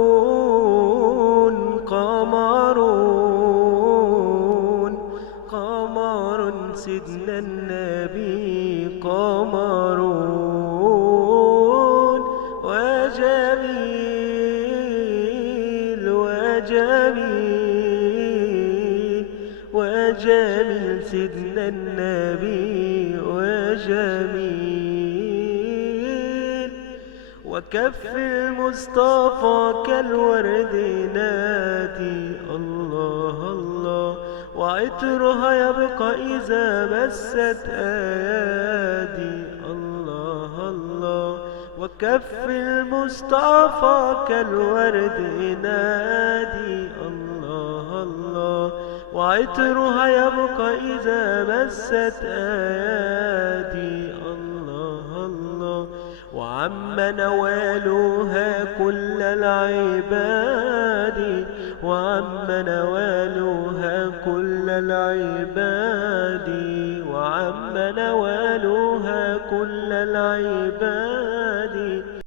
قمرون قمرون قمر سيدنا النبي قمرون وجميل وجميل وجميل سيدنا النبي وجميل وكف المصطفى كالورد نادي الله الله وعطرها يبقى إذا مست أيادي الله الله وكف المصطفى كالورد نادي الله الله وعطرها يبقى إذا مست أيادي الله الله وعم نوالها كل العباد وعم نوالها كل العباد وعم نوالها كل العباد